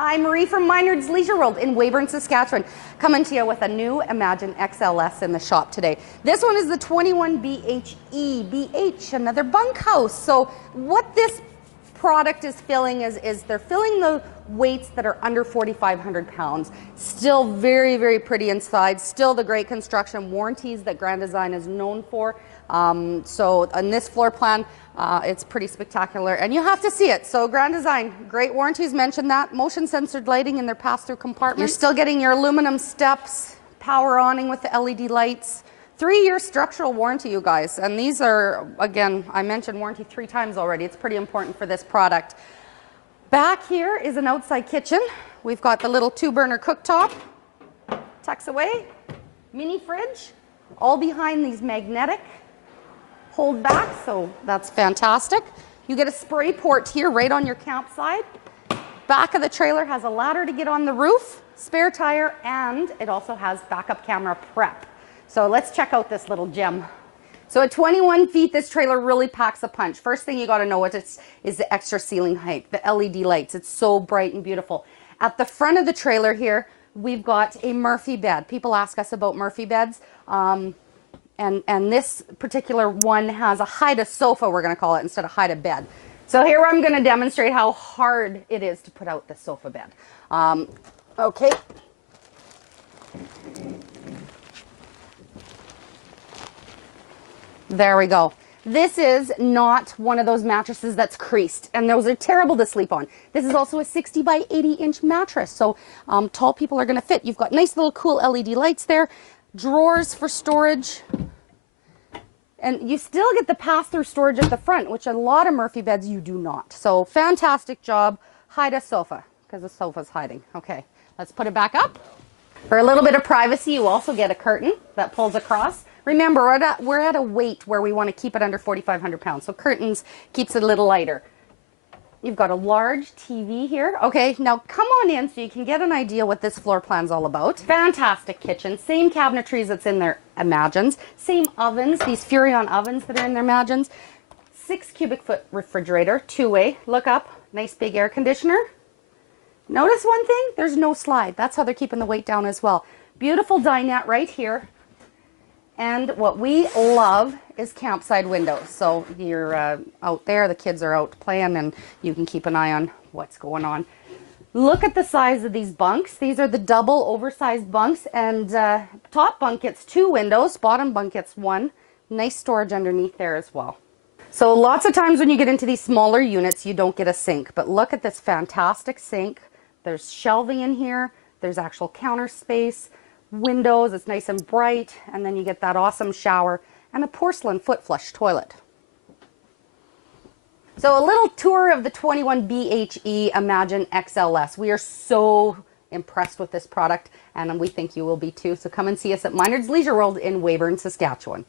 Hi, Marie from Minard's Leisure World in Weyburn, Saskatchewan, coming to you with a new Imagine XLS in the shop today. This one is the 21 BHE, BH, another bunkhouse. So what this product is filling is they're filling the weights that are under 4,500 pounds. Still very, very pretty inside. Still the great construction warranties that Grand Design is known for. So on this floor plan, it's pretty spectacular, and you have to see it. So Grand Design, great warranties, mentioned that. Motion censored lighting in their pass-through compartment. You're still getting your aluminum steps, power awning with the LED lights. 3-year structural warranty, you guys. And these are, again, I mentioned warranty 3 times already. It's pretty important for this product. Back here is an outside kitchen. We've got the little 2-burner cooktop, tucks away, mini fridge, all behind these magnetic hold back, so that's fantastic. You get a spray port here right on your campsite. Back of the trailer has a ladder to get on the roof, spare tire, and it also has backup camera prep. So let's check out this little gem. So at 21 feet, this trailer really packs a punch. First thing you got to know is the extra ceiling height, the LED lights. It's so bright and beautiful. At the front of the trailer here, we've got a Murphy bed. People ask us about Murphy beds. And this particular one has a hide-a sofa, we're going to call it, instead of hide-a bed. So here I'm going to demonstrate how hard it is to put out the sofa bed. Okay. There we go. This is not one of those mattresses that's creased, and those are terrible to sleep on. This is also a 60 by 80 inch mattress, so tall people are going to fit. You've got nice little cool LED lights there, drawers for storage, and you still get the pass-through storage at the front, which a lot of Murphy beds you do not. So fantastic job. Hide a sofa, because the sofa's hiding. Okay, let's put it back up. For a little bit of privacy, you also get a curtain that pulls across. Remember, we're at a weight where we want to keep it under 4,500 pounds, so curtains keeps it a little lighter. You've got a large TV here. Okay, now come on in so you can get an idea what this floor plan's all about. Fantastic kitchen, same cabinetries that's in their Imagines, same ovens, these Furrion ovens that are in their Imagines. 6 cubic foot refrigerator, 2-way, look up, nice big air conditioner. Notice one thing, there's no slide. That's how they're keeping the weight down as well. Beautiful dinette right here. And what we love is campside windows. So you're out there, the kids are out playing, and you can keep an eye on what's going on. Look at the size of these bunks. These are the double oversized bunks, and top bunk gets 2 windows, bottom bunk gets 1. Nice storage underneath there as well. So lots of times when you get into these smaller units, you don't get a sink, but look at this fantastic sink. There's shelving in here, there's actual counter space, windows, it's nice and bright, and then you get that awesome shower and a porcelain foot flush toilet. So a little tour of the 21 BHE Imagine XLS. We are so impressed with this product, and we think you will be too. So come and see us at Minard's Leisure World in Weyburn, Saskatchewan.